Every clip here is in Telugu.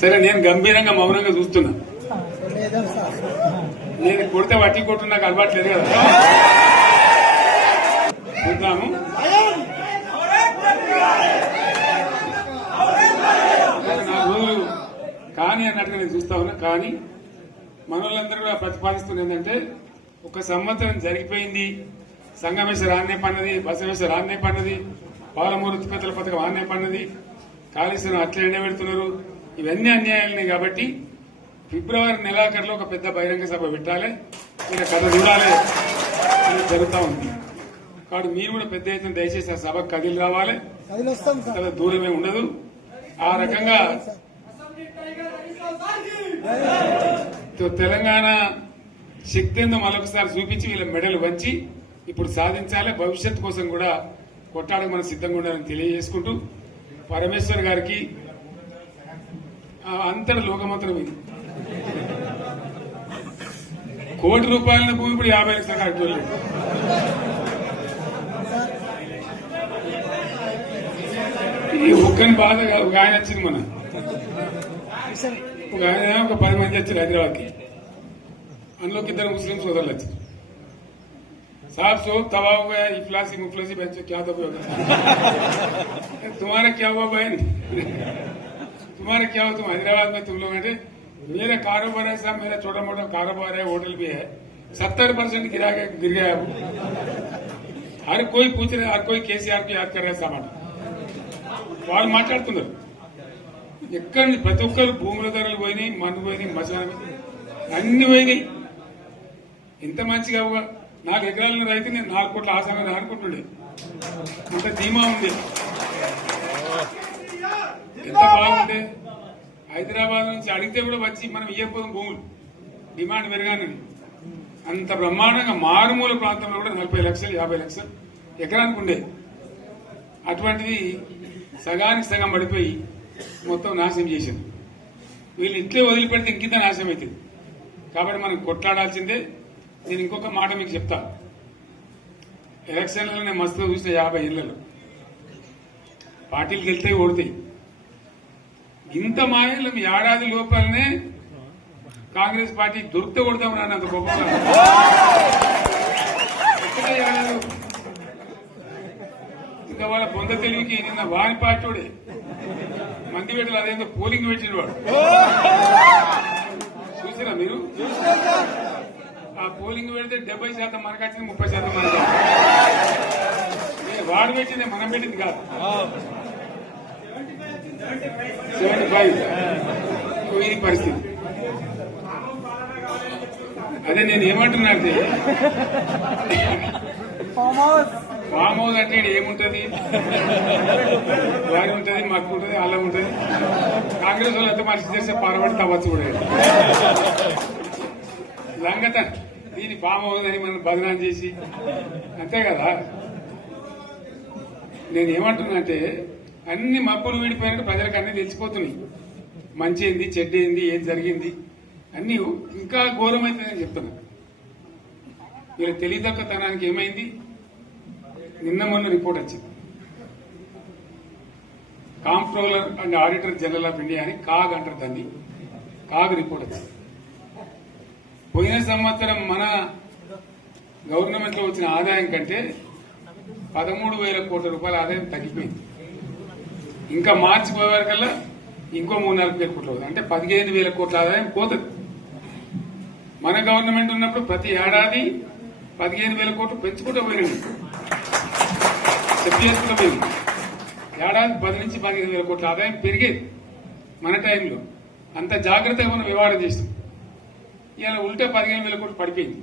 సరే నేను గంభీరంగా మౌనంగా చూస్తున్నా. నేను కొడితే వట్టి కొట్టు నాకు అలవాటు లేదు కదా. చూద్దాము. నా రోజులు కానీ అన్నట్టుగా నేను చూస్తా ఉన్నా. కానీ మనోళ్ళందరూ కూడా ప్రతిపాదిస్తుంది ఏంటంటే, ఒక సంవత్సరం జరిగిపోయింది, సంగమేశ్వర ఆన్నే పన్నది, బసవేశ్వర ఆన్నే పన్నది, పాలమూరు ఉత్పత్తుల పథకం ఆన్నే పన్నది, కాళేశ్వరం అట్లనే పెడుతున్నారు. ఇవన్నీ అన్యాయాలని కాబట్టి ఫిబ్రవరి నెలాఖరులో ఒక పెద్ద బహిరంగ సభ పెట్టాలి, మీరు కథ చూడాలి అని జరుగుతూ ఉంది. కాబట్టి మీరు కూడా పెద్ద ఎత్తున దయచేసి ఆ సభకు కదిలి రావాలి. కథ దూరమే ఉండదు. ఆ రకంగా తెలంగాణ శక్తి ఏందో మరొకసారి చూపించి వీళ్ళ మెడలు వంచి ఇప్పుడు సాధించాలి. భవిష్యత్ కోసం కూడా కొట్టాడకు మనం సిద్ధంగా ఉండాలని తెలియజేసుకుంటూ, పరమేశ్వర్ గారికి అంతటి లోకమంతరం ఇది. కోటి రూపాయల భూమి ఇప్పుడు 50 లక్షల కట్టుకోలేదు. ఈ ఒక్కని బాధ ఒక ఆయన వచ్చింది, మన ఒక ఆయన ఒక 10 మంది వచ్చారు హైదరాబాద్కి. అందులోకి 2 ముస్లిం సోదరులు వచ్చారు. साहब सो तबाह हो गया, इफलासी मुफलसी बच्चों क्या दबे हो गया. तुम्हारा क्या हुआ बहन, तुम्हारा क्या हुआ, तुम हैदराबाद में तुम लोग हैं. मेरा कारोबार है साहब, मेरा छोटा मोटा कारोबार है, होटल भी है, 70% गिर गया. हर कोई पूछ रहे, हर कोई केसीआर को याद कर रहा है सामान. వాళ్ళు మాట్లాడుతున్నారు. ఎక్కడ ప్రతి ఒక్కరు భూముల ధరలు పోయినాయి, మందు పోయినాయి, మసాలా అన్ని పోయినాయి. ఇంత మంచిగా 4 ఎకరాల రైతు నేను 4 కోట్ల ఆసాగా అనుకుంటుండే. అంత ధీమా ఉంది. ఎంత బాగుంటే హైదరాబాద్ నుంచి అడిగితే కూడా వచ్చి మనం ఇయ్యకపోదాం భూములు, డిమాండ్ పెరగానని. అంత బ్రహ్మాండంగా మారుమూల ప్రాంతంలో కూడా 40 లక్షలు 50 లక్షలు ఎకరానికి ఉండే. అటువంటిది సగానికి సగం పడిపోయి మొత్తం నాశనం చేశారు. వీళ్ళు ఇట్లే వదిలిపెడితే ఇంకింత నాశనం అవుతుంది. కాబట్టి మనం కొట్లాడాల్సిందే. నేను ఇంకొక మాట మీకు చెప్తా. ఎలక్షన్లలో నేను మస్తుగా చూసిన 50 ఏళ్లలో పార్టీలు గెలితే ఓడతాయి. ఇంత మాయలు ఏడాది లోపలనే కాంగ్రెస్ పార్టీ దొరికితే కొడతాం రానంత గొప్పగా. ఇంకా వాళ్ళ పొంద తెలివికి నిన్న వారి పార్టీడే మంది పెట్టలు అదేందో పోలింగ్ పెట్టిన వాడు చూసారా మీరు? ఆ పోలింగ్ పెడితే 70% మనకు వచ్చింది, 30% మనకు. వాడు పెట్టింది, మనం పెట్టింది కాదు. 75 ఇది పరిస్థితి. అదే నేను ఏమంటున్నా అంటే, ఫామ్ హౌస్ అంటే ఏముంటది, వారి ఉంటది, మాకు ఉంటది, అల్లం ఉంటది. కాంగ్రెస్ వాళ్ళు ఎంత మనిషి చేస్తే పారబడి తవ్వచ్చు కూడా లంగత. దీన్ని ఫామ్ హౌస్ అని మనం బదనాం చేసి అంతే కదా. నేను ఏమంటున్నా అంటే, అన్ని మప్పులు వీడిపోయినట్టు ప్రజలకు అన్ని తెలిసిపోతున్నాయి. మంచి ఏంది, చెడ్డ ఏంది, ఏం జరిగింది అన్ని ఇంకా ఘోరమైతుందని చెప్తున్నా. వీళ్ళ తెలియదక్కతనానికి ఏమైంది? నిన్న మొన్న రిపోర్ట్ వచ్చింది. Comptroller and auditor general of India అని కాగ్ అంటారు దాన్ని. కాగ్ రిపోర్ట్ వచ్చింది. పోయిన సంవత్సరం మన గవర్నమెంట్ లో వచ్చిన ఆదాయం కంటే 13,000 కోట్ల రూపాయల ఆదాయం తగ్గిపోయింది. ఇంకా మార్చి పోయే వరకల్లా ఇంకో 3-4 కోట్ల అవుతుంది. అంటే 15,000 కోట్ల ఆదాయం పోతుంది. మన గవర్నమెంట్ ఉన్నప్పుడు ప్రతి ఏడాది 15,000 కోట్లు పెంచుకుంటూ పోయినండి, చెప్పేసుకుంటూ పోయింది. ఏడాది 10 నుంచి 15,000 కోట్ల ఆదాయం పెరిగేది మన టైంలో. అంత జాగ్రత్తగా మనం వ్యవహారం చేస్తాం. ఇలా ఉల్టా 15,000 కోట్లు పడిపోయింది.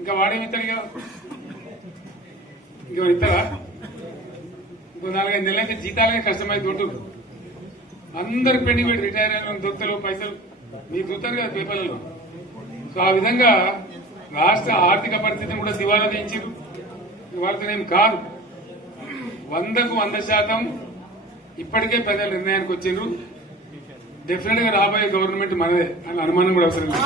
ఇంకా వాడేమిస్తాడుగా, ఇంకా ఇస్తారా? ఇంకో 4-5 నెలలైతే జీతాలే కష్టమైంది. ఉంటుంది అందరికి పెండింగ్ పెట్టి రిటైర్ అయిన దొత్తలు పైసలు మీరు చూస్తారు కదా పేపర్లలో. సో ఆ విధంగా రాష్ట్ర ఆర్థిక పరిస్థితిని కూడా దివాలా తీయించారు. వాళ్ళతోనేం కాదు, 100కు 100% ఇప్పటికే ప్రజల నిర్ణయానికి వచ్చిండ్రు. డెఫినెట్ గా రాబోయే గవర్నమెంట్ మనదే అని అనుమానం కూడా అవసరం లేదు.